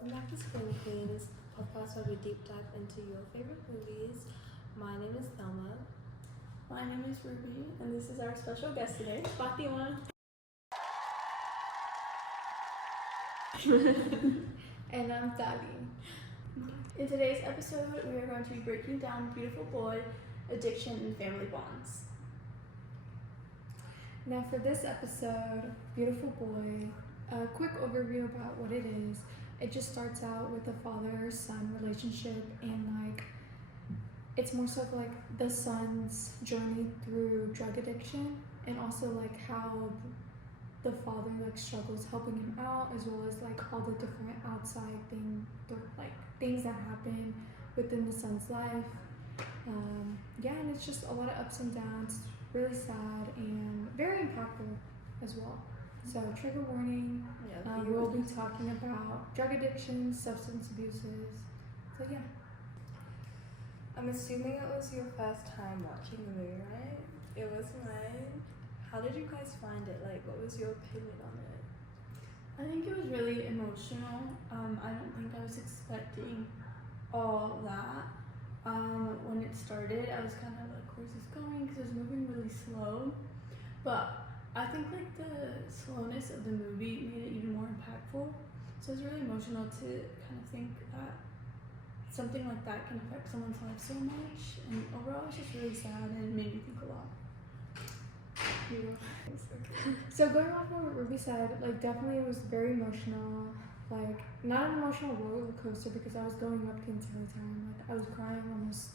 welcome back to Screen Queens, a podcast where we deep dive into your favorite movies. My name is Thelma. My name is Ruby, and this is our special guest today, Fatima. and I'm Dali. In today's episode, we are going to be breaking down Beautiful Boy, addiction, and family bonds. Now for this episode, Beautiful Boy, a quick overview about what it is. It just starts out with a father-son relationship, and like it's more so like the son's journey through drug addiction, and also like how the father like struggles helping him out, as well as like all the different outside things that happen within the son's life. And it's just a lot of ups and downs, really sad and very impactful as well. So trigger warning, we'll be talking about drug addiction, substance abuses. So yeah. I'm assuming it was your first time watching the movie, right? It was mine. How did you guys find it? Like, what was your opinion on it? I think it was really emotional. I don't think I was expecting all that. When it started, I was kind of like, where's this going? Because it was moving really slow. But I think like the slowness of the movie made it even more impactful. So it's really emotional to kind of think that something like that can affect someone's life so much. And overall, it's just really sad and made me think a lot. So going off of what Ruby said, like definitely it was very emotional. Like not an emotional roller coaster because I was going up the entire time. Like I was crying almost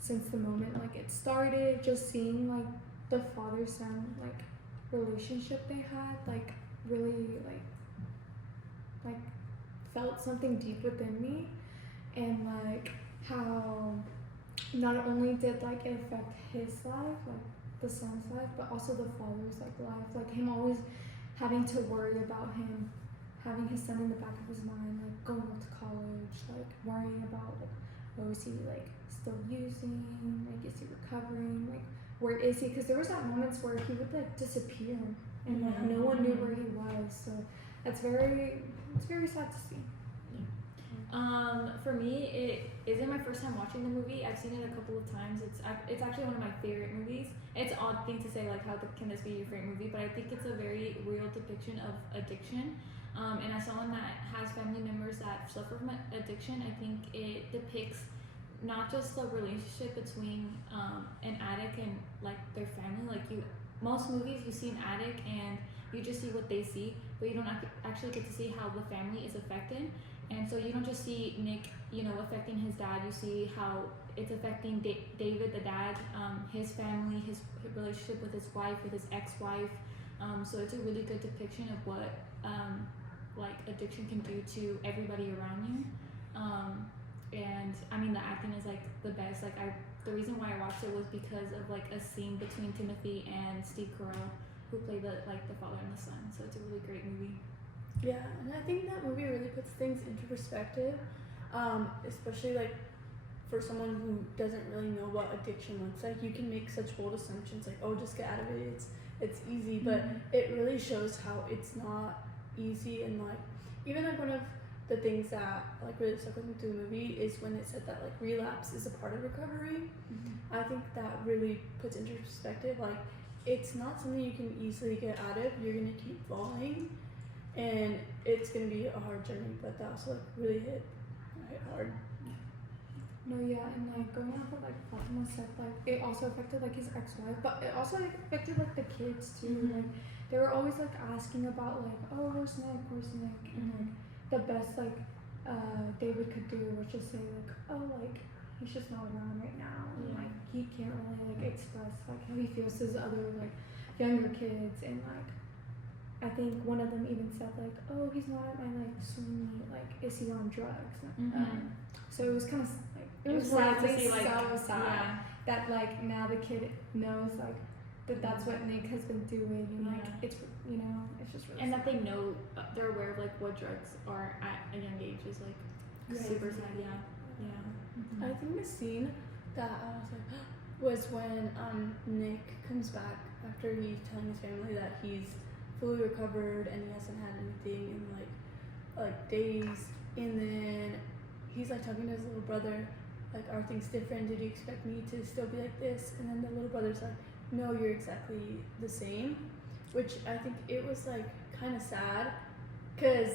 since the moment like it started. Just seeing like the father-son like relationship they had, like really like felt something deep within me, and like how not only did like it affect his life, like the son's life, but also the father's like life, like him always having to worry about him having his son in the back of his mind, like going off to college, like worrying about like, oh, is he like still using, like is he recovering, like where is he, because there was that moments where he would like disappear and like no one knew where he was. So it's very sad to see. For me, it isn't my first time watching the movie. I've seen it a couple of times. It's actually one of my favorite movies. It's an odd thing to say, like, can this be your favorite movie? But I think it's a very real depiction of addiction. And as someone that has family members that suffer from addiction, I think it depicts not just the relationship between an addict and like their family. Like most movies, you see an addict and you just see what they see, but you don't actually get to see how the family is affected. And so you don't just see Nick, affecting his dad. You see how it's affecting David, the dad, his family, his relationship with his wife, with his ex-wife. So it's a really good depiction of what like addiction can do to everybody around you. And I mean, the acting is like the best. Like the reason why I watched it was because of like a scene between Timothy and Steve Carell, who play the father and the son. So it's a really great movie. Yeah, and I think that movie really puts things into perspective, especially like for someone who doesn't really know what addiction looks like. You can make such bold assumptions like, oh, just get out of it, it's easy, but it really shows how it's not easy. And like even like one of the things that like really stuck with me through the movie is when it said that like relapse is a part of recovery. I think that really puts into perspective like it's not something you can easily get out of. You're gonna keep falling, and it's gonna be a hard journey, but that also like really hit hard. No, yeah, and like going off of like Fatima said, like it also affected like his ex-wife, but it also like affected like the kids too. Like they were always like asking about like, oh, where's Nick, and like the best like David could do was just say like, oh, like he's just not around right now, and like he can't really like express like how he feels to his other like younger kids. And like I think one of them even said like, oh, he's not at my like swim meet, like is he on drugs? So it was kind of like it was sad to see, like so sad that like now the kid knows like that's what Nick has been doing, and like it's it's just really and sad. That they know, they're aware of like what drugs are at a young age is like super sad. I think the scene that I was like was when Nick comes back after he's telling his family that he's fully recovered and he hasn't had anything in like days, and then he's like talking to his little brother, like, are things different? Did you expect me to still be like this? And then the little brother's like, no, you're exactly the same, which I think it was like kind of sad, because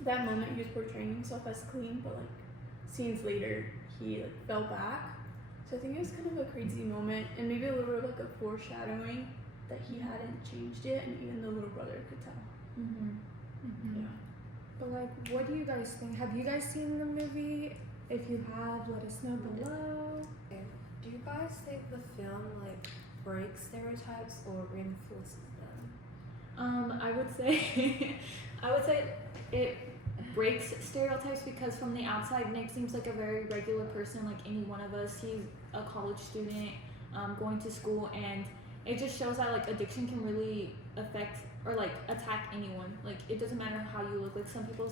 that moment he was portraying himself as clean, but like scenes later he like fell back. So I think it was kind of a crazy moment, and maybe a little bit of like a foreshadowing that he hadn't changed yet, and even the little brother could tell. Yeah. But like, what do you guys think? Have you guys seen the movie? If you have, let us know below. Do you guys think the film like breaks stereotypes or reinforces them? I would say, I would say it breaks stereotypes, because from the outside, Nick seems like a very regular person, like any one of us. He's a college student, going to school, and it just shows that like addiction can really affect or like attack anyone. Like it doesn't matter how you look. Like some people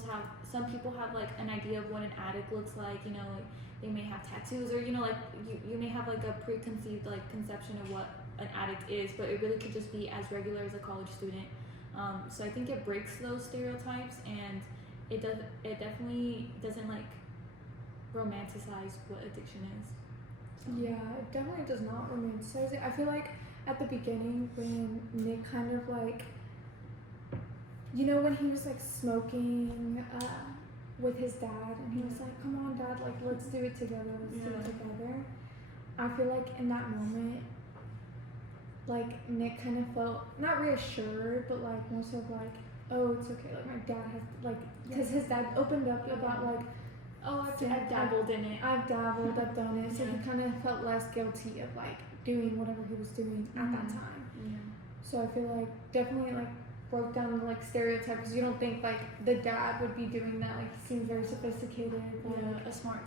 have like an idea of what an addict looks like. You know, like they may have tattoos, or you know, like you may have like a preconceived like conception of what an addict is, but it really could just be as regular as a college student. So I think it breaks those stereotypes, and it definitely doesn't like romanticize what addiction is. So. Yeah, it definitely does not romanticize it. I feel like at the beginning when Nick kind of like, you know, when he was like smoking with his dad, and he was like, come on dad, like let's do it together, let's do it together. I feel like in that moment, like Nick kind of felt not reassured, but like more so like, oh, it's okay, like my dad has like, because his dad opened up about like, oh, I've dabbled in it. I've dabbled, I've done it, so he kind of felt less guilty of like doing whatever he was doing at that time. So I feel like definitely like broke down the like stereotype, because you don't think like the dad would be doing that. Like he seems very sophisticated, like a smart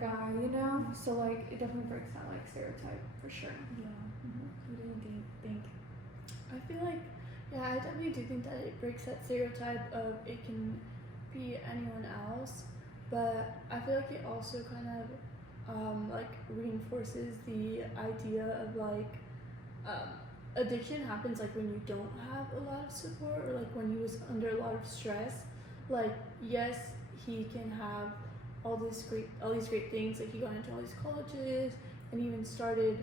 guy, you know. So like it definitely breaks down like stereotype for sure. Yeah. What do you think? I feel like, yeah, I definitely do think that it breaks that stereotype of it can be anyone else, but I feel like it also kind of like reinforces the idea of like addiction happens like when you don't have a lot of support, or like when he was under a lot of stress. Like yes, he can have all these great things, like he got into all these colleges and even started,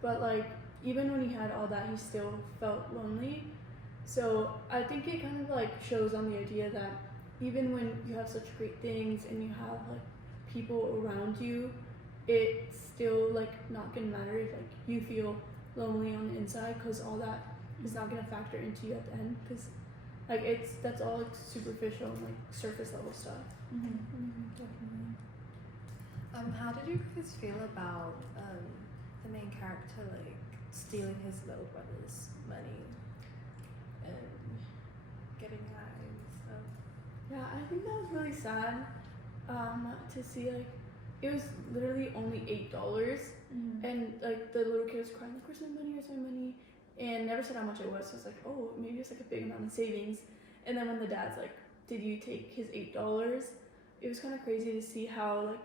but like even when he had all that, he still felt lonely. So I think it kind of like shows on the idea that even when you have such great things and you have like people around you, it's still like not gonna matter if like you feel lonely on the inside, because all that is not gonna factor into you at the end, because like that's all like superficial and like surface level stuff. Definitely. How did you guys feel about the main character like stealing his little brother's money and getting high and stuff? Yeah, I think that was really sad to see. Like it was literally only $8, and like the little kid was crying, like, where's my money, and never said how much it was. So I was like, oh, maybe it's like a big amount of savings. And then when the dad's like, did you take his $8? It was kind of crazy to see how like,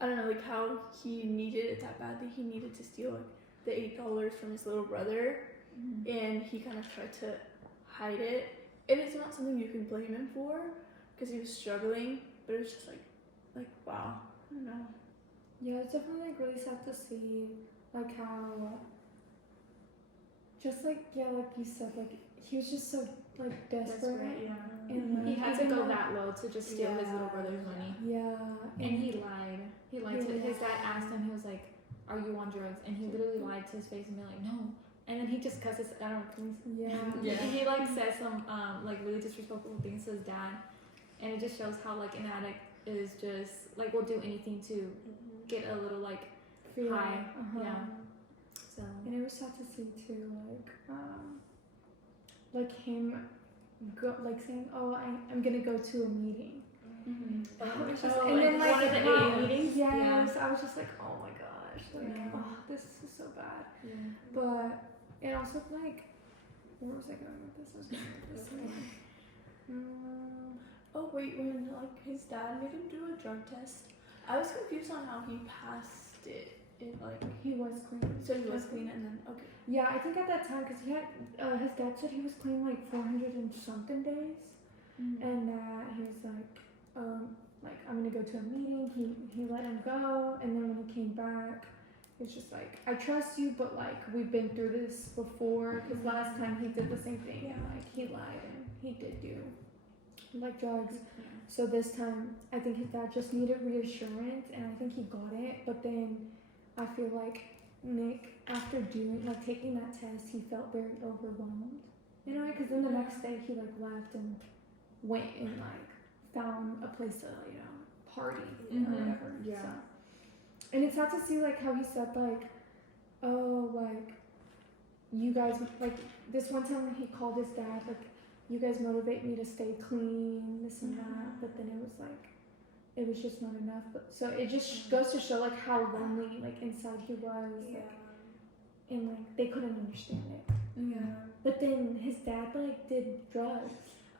I don't know, like how he needed it that badly. He needed to steal like the $8 from his little brother, and he kind of tried to hide it. And it's not something you can blame him for, because he was struggling, but it was just like wow, I don't know. Yeah, it's definitely like really sad to see like how just like, yeah, like you said, like he was just so like desperate. And He had to even go though- that low to just steal his little brother's money. Yeah. And he lied. His dad asked him, he was like, are you on drugs? And he literally lied to his face and be like, no. And then he just cusses, I don't know, Yeah. he like says some like really disrespectful things to his dad. And it just shows how like an addict is just like will do anything to get a little like Feel, high. Yeah. So And it was sad to see too, like him go, like saying, oh, I'm gonna go to a meeting. Mm-hmm. It's just, Oh, and then like like one of the how- 8 meetings? Yes, I was just like, oh my gosh, like, Yeah. oh, this is so bad. yeah. But it also like, where was I going with this? I was going with this. Oh wait, when like his dad made him do a drug test, I was confused on how he passed it. Like He was clean. so he was clean, and then okay. Yeah, I think at that time, because he had his dad said he was clean like 400 and something days. and that he was like I'm gonna go to a meeting. He let him go, and then when he came back, it's just like, I trust you, but like we've been through this before. Because last time he did the same thing, and like he lied and he did do like drugs. So this time, I think his dad just needed reassurance, and I think he got it. But then I feel like Nick, after taking that test, he felt very overwhelmed. You know, because then the next day he like left and went and like found a place to party or whatever. Yeah. So. And it's sad to see like how he said like, oh, like you guys, like this one time when he called his dad, like, you guys motivate me to stay clean, this and that. But then it was just not enough. But so it just goes to show like how lonely like inside he was, like, and like they couldn't understand it. Yeah. But then his dad like did drugs.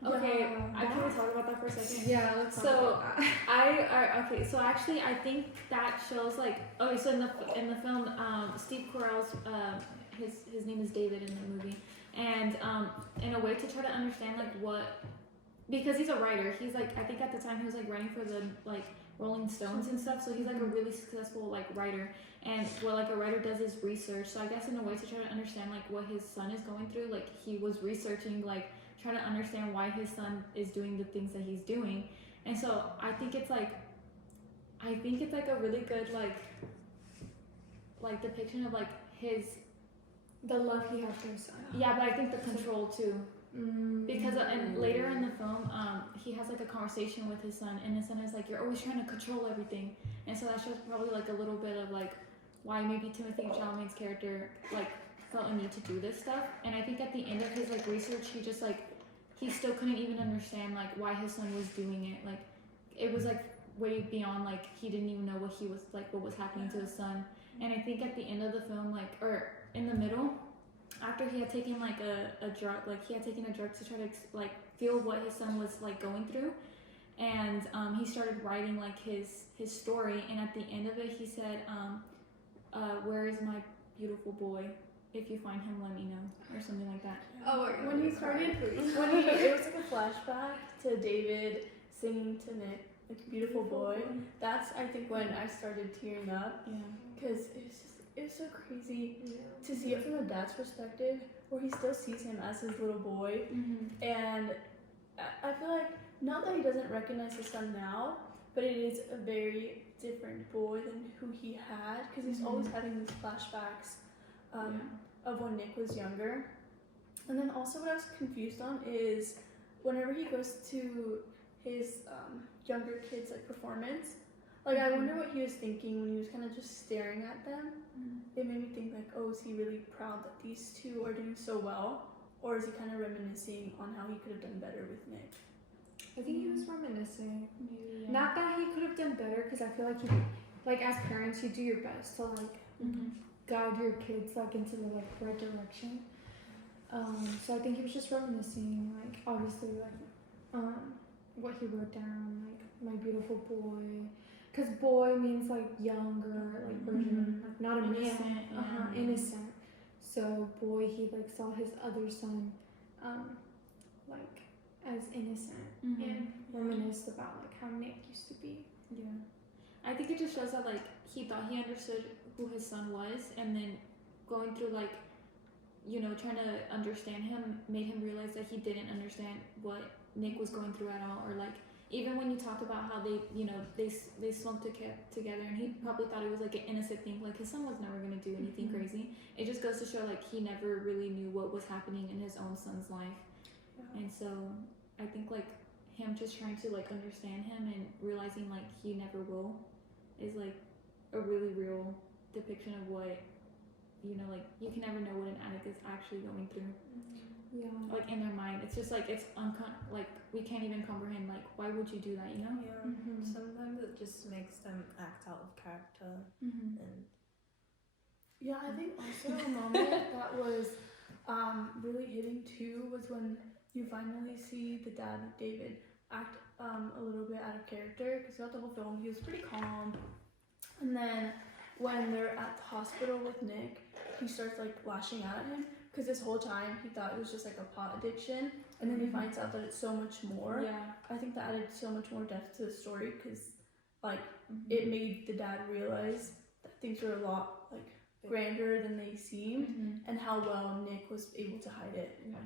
Okay, can we talk about that for a second? Yeah, let's talk So about that. okay, so actually I think that shows like, okay, so in the film, Steve Carell's his name is David in the movie, and in a way to try to understand like what, because he's a writer, he's like, I think at the time he was like writing for the like Rolling Stones and stuff, so he's like a really successful like writer, and what like a writer does is research. So I guess in a way to try to understand like what his son is going through, like he was researching, like trying to understand why his son is doing the things that he's doing. And so I think it's like a really good like depiction of like The love he had for his son. yeah, but I think the control too. Because and later in the film, he has like a conversation with his son, and his son is like, you're always trying to control everything. And so that shows probably like a little bit of like why maybe Timothy Chalamet's character like felt a need to do this stuff. And I think at the end of his like research, he still couldn't even understand like why his son was doing it. Like it was like way beyond, like he didn't even know what was happening to his son. And I think at the end of the film, like, or in the middle, after he had taken like a drug, like he had taken a drug to try to like feel what his son was like going through, and he started writing like his story. And at the end of it, he said, where is my beautiful boy? If you find him, let me know, or something like that. Oh, when he started, it was like a flashback to David singing to Nick, like "Beautiful Boy." That's I think when I started tearing up, Yeah. because it was so crazy to see it from the dad's perspective, where he still sees him as his little boy, and I feel like not that he doesn't recognize his son now, but it is a very different boy than who he had, because he's always having these flashbacks. Of when Nick was younger. And then also what I was confused on is whenever he goes to his younger kids like performance, like I wonder what he was thinking when he was kind of just staring at them. It made me think like, oh, is he really proud that these two are doing so well, or is he kind of reminiscing on how he could have done better with Nick? I think he was reminiscing. Maybe, yeah. Not that he could have done better, because I feel like as parents, you do your best to like guide your kids like into the like right direction. So I think he was just reminiscing, like obviously like what he wrote down, like my beautiful boy, because boy means like younger, like version, like not a Innocent, man, innocent. So boy, he like saw his other son, like as innocent, and reminisced about like how Nick used to be. Yeah. I think it just shows that like he thought he understood who his son was, and then going through like, you know, trying to understand him made him realize that he didn't understand what Nick was going through at all. Or like even when you talk about how they, you know, they smoked together, and he probably thought it was like an innocent thing, like his son was never going to do anything crazy. It just goes to show like he never really knew what was happening in his own son's life. And so I think like him just trying to like understand him and realizing like he never will is like a really real depiction of what, you know, like you can never know what an addict is actually going through. Yeah. Like in their mind, it's just like it's like we can't even comprehend. Like why would you do that? You know? Yeah. Sometimes it just makes them act out of character. And Yeah, I think also a moment that was really hitting too was when you finally see the dad of David act a little bit out of character, because throughout the whole film he was pretty calm, and then when they're at the hospital with Nick, he starts like lashing out at him. because this whole time he thought it was just like a pot addiction, and then he finds out that it's so much more. Yeah. I think that added so much more depth to the story because like it made the dad realize that things were a lot like grander than they seemed, and how well Nick was able to hide it. Yeah.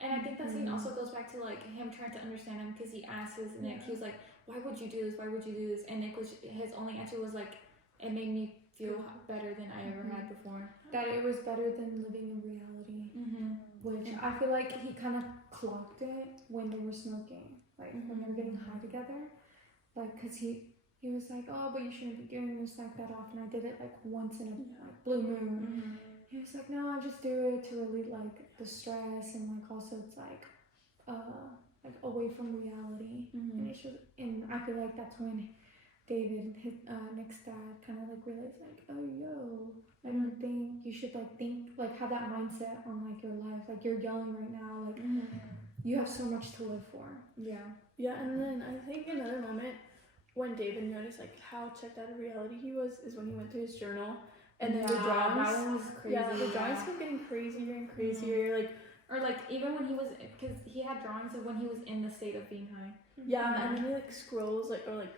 And I think that scene also goes back to like him trying to understand him, because he asks Nick, he was like, why would you do this? Why would you do this? And Nick his only answer was like, it made me feel better than I ever had before. That it was better than living in reality. Which I feel like he kind of clocked it when they were smoking, like when they were getting high together, like because he was like, oh, but you shouldn't be doing this like that often. I did it like once in a like, blue moon. He was like, no, I just do it to relieve like the stress, and like also it's like away from reality. And it should, and I feel like that's when David, Nick's dad, kind of like realized like, oh yo, I don't think you should like have that mindset on like your life. Like you're young right now, like you have so much to live for. Yeah, and then I think another moment when David noticed like how checked out of reality he was is when he went through his journal, and then the drawings. That one was crazy. Yeah, the drawings kept getting crazier and crazier. Like, or like even when he was, because he had drawings of when he was in the state of being high. Yeah, and then he like scrolls like or like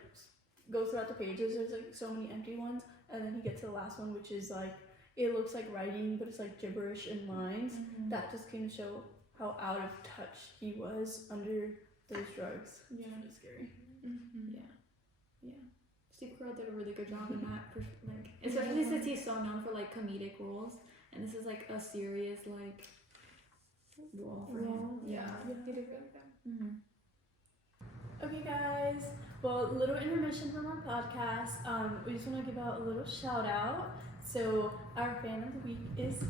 goes throughout the pages. There's like so many empty ones, and then he gets to the last one, which is like it looks like writing, but it's like gibberish and lines. That just came to show how out of touch he was under those drugs. Yeah, it's scary. Yeah. Steve Carell did a really good job in that, like especially since he's so known for like comedic roles, and this is like a serious like role for him. Yeah, he did really good. Okay, guys. Well, a little intermission from our podcast. We just want to give out a little shout out. So our fan of the week is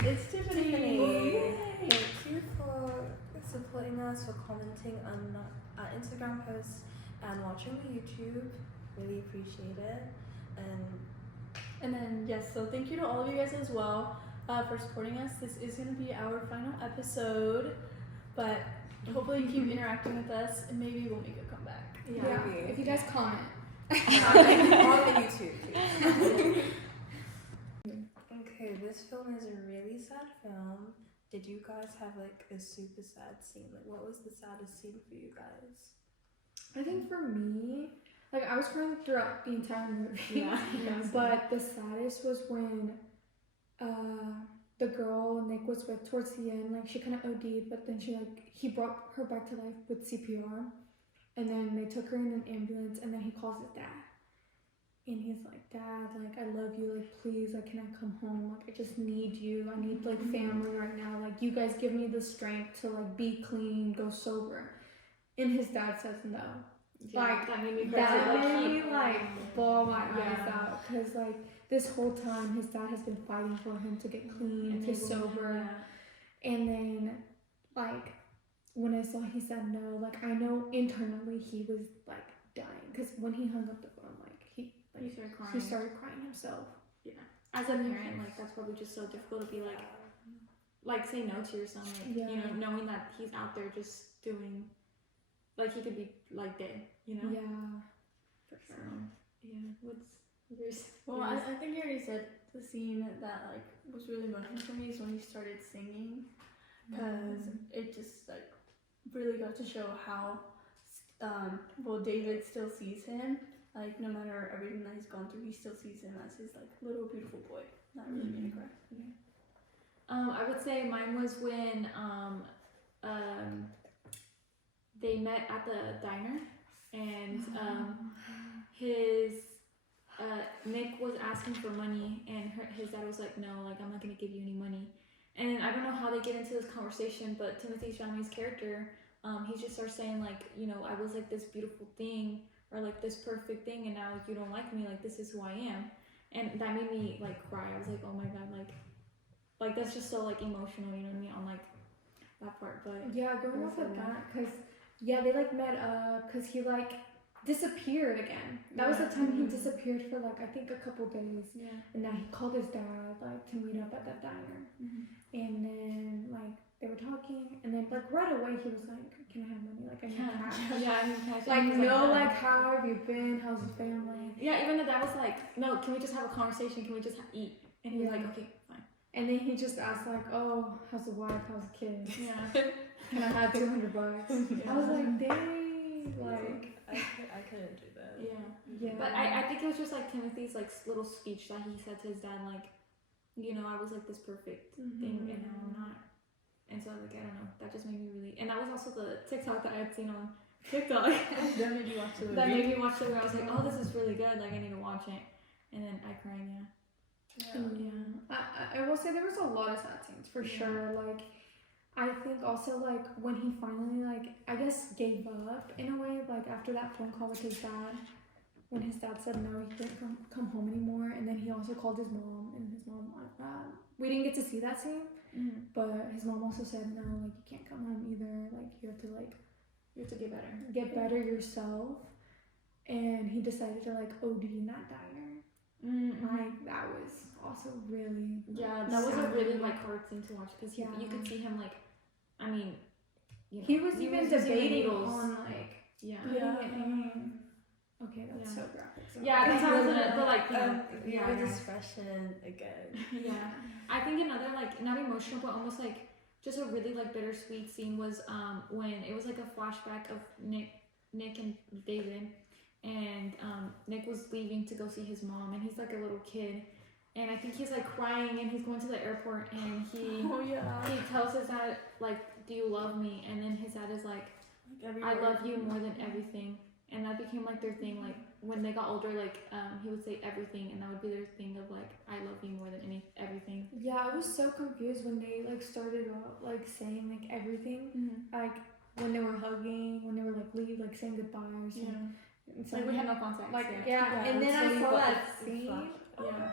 it's Tiffany. Thank you for supporting us, for commenting on our Instagram posts and watching the YouTube. Really appreciate it. And then yes, so thank you to all of you guys as well for supporting us. This is going to be our final episode, but hopefully you keep interacting with us, and maybe we'll make a comeback. Yeah, if you guys comment. On the YouTube. Okay, this film is a really sad film. Did you guys have like a super sad scene? Like, what was the saddest scene for you guys? I think for me, like I was crying throughout the entire movie. Yeah. But the saddest was when the girl Nick was with towards the end, like she kind of OD'd, but then he brought her back to life with CPR, and then they took her in an ambulance, and then he calls his dad, and he's like, Dad, like I love you, like please, like can I come home? Like I just need you. I need like family right now. Like you guys give me the strength to like be clean, go sober. And his dad says no. Yeah, like that made me bawl my eyes out, because like this whole time his dad has been fighting for him to get clean, to sober, and then like when I saw he said no, like I know internally he was like dying, because when he hung up the phone, like he started crying himself. Yeah, as a parent, like that's probably just so difficult to be like say no to your son, like you know, knowing that he's out there just doing. Like he could be like dead, you know? Yeah, for sure. Yeah, what's yours? Well, I think you already said the scene that like was really emotional for me is when he started singing, because it just like really got to show how David still sees him. Like no matter everything that he's gone through, he still sees him as his like little beautiful boy. That really made me cry. I would say mine was when they met at the diner, and Nick was asking for money, and his dad was like, no, like I'm not gonna give you any money. And I don't know how they get into this conversation, but Timothy Chalamet's character, he just starts saying like, you know, I was like this beautiful thing, or like this perfect thing, and now you don't like me, like this is who I am. And that made me like cry. I was like, oh my god, like that's just so like emotional, you know what I mean, on like that part. But yeah, going off of that, because they like met up, because he like disappeared again. That was the time he disappeared for like I think a couple days. Yeah. And then he called his dad like to meet up at that diner. And then like they were talking, and then like right away he was like, can I have money? Like I need cash. Yeah, I need cash. Like no, like how have you been? How's the family? Yeah, even the dad was like, no, can we just have a conversation? Can we just eat? And he was like, Yeah. okay, fine. And then he just asked like, "Oh, how's the wife? How's the kids?" Yeah. And I had $200. I was like, "Dang!" Like, I couldn't do that. Yeah. yeah. But I think it was just like Timothy's like little speech that he said to his dad, like, you know, I was like this perfect thing and now I'm not. And so like I don't know, that just made me really, and that was also the TikTok that I had seen on TikTok That made you watch the movie. that made me watch it where I was like, oh, this is really good, like I need to watch it. And then I cried, Yeah. I will say there was a lot of sad scenes for sure. Like, I think also like when he finally like I guess gave up in a way, like after that phone call with his dad, when his dad said no, he couldn't come home anymore, and then he also called his mom, and his mom we didn't get to see that scene, but his mom also said no, like you can't come home either, like you have to get better yourself, and he decided to like OD in that diner. Like that was also really that was a sad. really like hard scene to watch because Yeah. you could see him like, I mean, you know, he was even using the debating needles. on like Yeah. putting it in. Okay, that's Yeah. so graphic. So Yeah, that's how it but like, you know, Your yeah. discretion again. Yeah, I think another like not emotional but almost like just a really like bittersweet scene was when it was like a flashback of Nick and David, and Nick was leaving to go see his mom, and he's like a little kid, and I think he's like crying, and he's going to the airport, and he tells his dad like, do you love me? And then his dad is like, I love you more than everything. And that became like their thing, like when they got older, like he would say everything, and that would be their thing of like, I love you more than everything. yeah, I was so confused when they like started out like saying like everything, like when they were hugging, when they were like saying goodbye or something. It's like we had no context. Like yeah. and then I saw that it's scene. Yeah.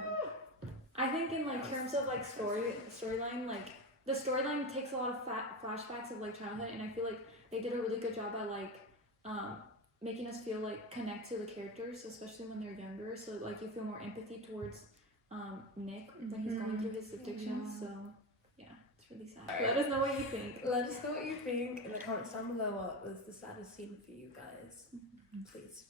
I think in like terms of like storyline, like the storyline takes a lot of flashbacks of like childhood, and I feel like they did a really good job at like making us feel like connect to the characters, especially when they're younger. So like you feel more empathy towards Nick when he's going through his addictions. So yeah, it's really sad. Alright. Let us know what you think. Let us know what you think in the comments down below. What was the saddest scene for you guys? Please.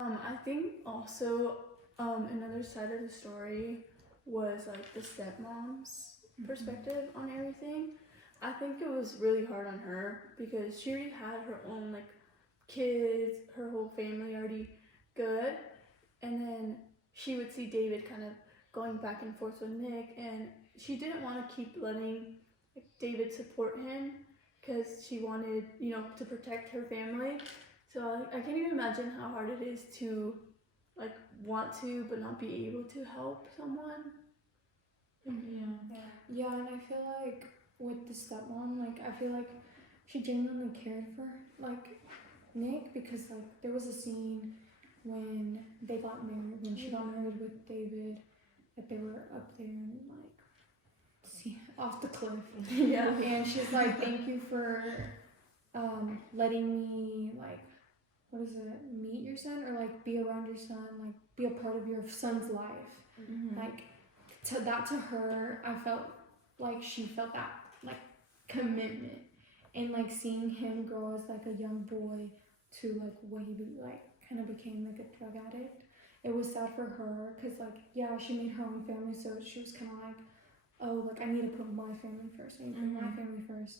I think also another side of the story was like the stepmom's perspective on everything. I think it was really hard on her because she already had her own like kids, her whole family already good, and then she would see David kind of going back and forth with Nick, and she didn't want to keep letting like, David support him because she wanted, you know, to protect her family. So I can't even imagine how hard it is to like want to but not be able to help someone. Yeah, and I feel like with the stepmom, like I feel like she genuinely cared for like Nick, because like there was a scene when they got married, when she got married with David, that they were up there and like off the cliff. And she's like, thank you for letting me like, what is it, meet your son, or like be around your son, like be a part of your son's life. Like to her, I felt like she felt that like commitment, and like seeing him grow as like a young boy to like what he like kind of became like a drug addict. It was sad for her because like yeah, she made her own family, so she was kind of like, oh, like I need to put my family first. I need to put my family first.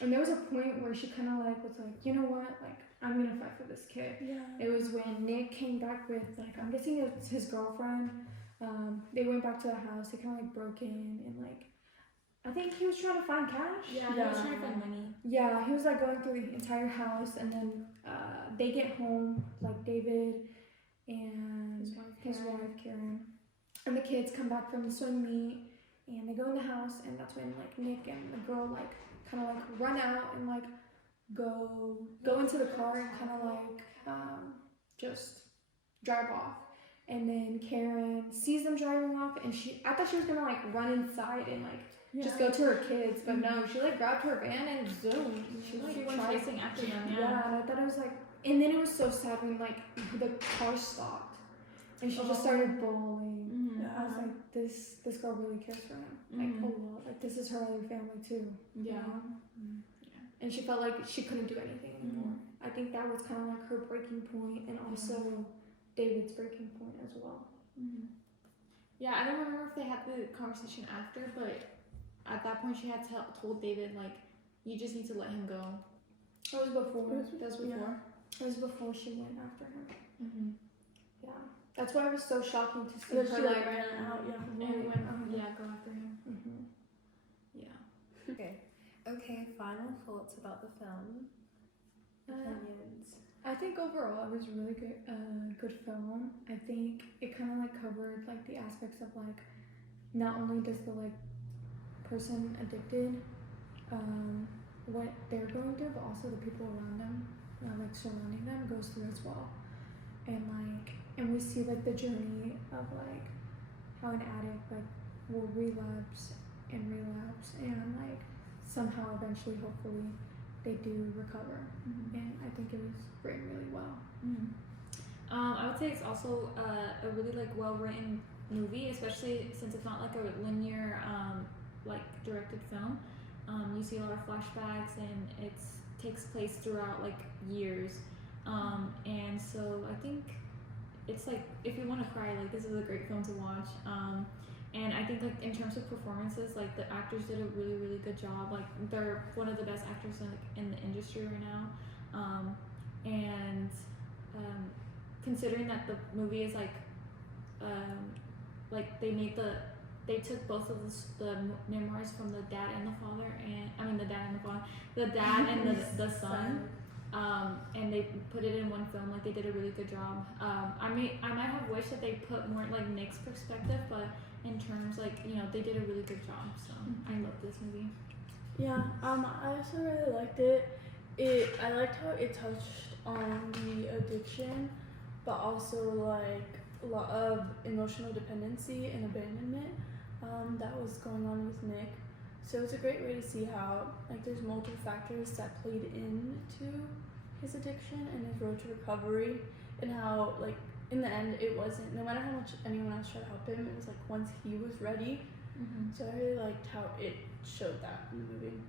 And there was a point where she kind of like was like, you know what, like I'm gonna fight for this kid. It was when Nick came back with like, I'm guessing it's his girlfriend. They went back to the house. They kind of like broke in, and like I think he was trying to find cash. He was trying to find money. Yeah, he was like going through the entire house, and then they get home, like David and his wife Karen, and the kids come back from the swim meet, and they go in the house, and that's when like Nick and the girl like kind of like run out and like go into the car and kind of like just drive off. And then Karen sees them driving off, and I thought she was gonna like run inside and like just go to her kids, but no, she like grabbed her van and zoomed. She like went tried chasing after them. Yeah, and I thought it was like, and then it was so sad when like the car stopped, and she just started bawling. I was like, this girl really cares for him, like a lot. Like this is her other family too. You know? And she felt like she couldn't do anything anymore. I think that was kind of like her breaking point, and also David's breaking point as well. Yeah, I don't remember if they had the conversation after, but at that point she had told David like, you just need to let him go. It was before. That was before. Yeah. It was before she went after him. Mm-hmm. Yeah. That's why it was so shocking to see That her she like ran out, yeah. And went, go after him. Mm-hmm. Yeah. Okay, final thoughts about the film. Opinions. I think overall it was a really good film. I think it kind of like covered like the aspects of like not only does the like person addicted what they're going through, but also the people around them, like surrounding them, goes through as well. And we see like the journey of like how an addict like will relapse and like somehow eventually hopefully they do recover. Mm-hmm. And I think it was written really well. Mm-hmm. I would say it's also a really like well written movie, especially since it's not like a linear like directed film. You see a lot of flashbacks and it takes place throughout like years, and so I think it's like if you want to cry, like this is a great film to watch. And I think like in terms of performances, like the actors did a really really good job. Like they're one of the best actors in the industry right now, and considering that the movie is like they took both of the memoirs from the dad and the father, and the dad and the son, and they put it in one film. Like they did a really good job. I might have wished that they put more like Nick's perspective, but in terms like they did a really good job. So I love this movie. Yeah, I also really liked it. I liked how it touched on the addiction, but also like a lot of emotional dependency and abandonment that was going on with Nick. So it's a great way to see how like there's multiple factors that played into his addiction and his road to recovery, and how like in the end it wasn't, no matter how much anyone else tried to help him, it was like once he was ready. Mm-hmm. So I really liked how it showed that in the movie.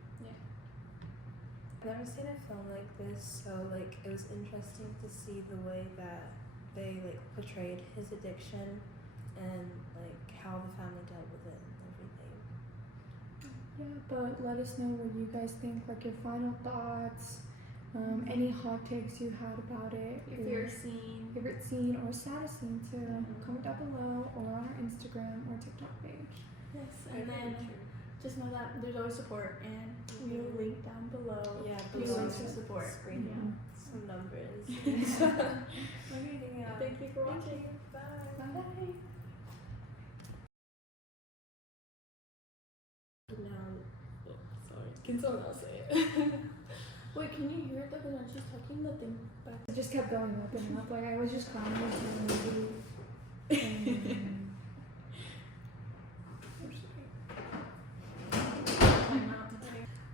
I've never seen a film like this, so like it was interesting to see the way that they like portrayed his addiction and like how the family dealt with it and everything. Yeah, but let us know what you guys think, like your final thoughts, any hot takes you had about it, Your favorite scene or saddest scene too. Comment down below or on our Instagram or TikTok page. Yes, and then just know that there's always support, and we will link down below. Yeah, Few below links for support. screen. Yeah. Some numbers. Thank you for watching. Bye. Bye. Sorry. Can someone else say it? Wait, can you hear it though? Because when she's talking, the thing back. It just kept going up and up. Like I was just crying with the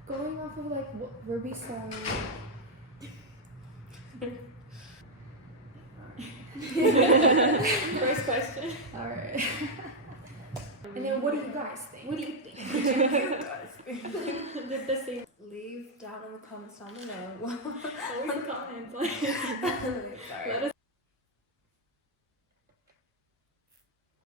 going off of like what Ruby said. First question. All right. And then what do you guys think? What do you think? The same. Leave down in the comments down below. Always comments. Sorry. Let us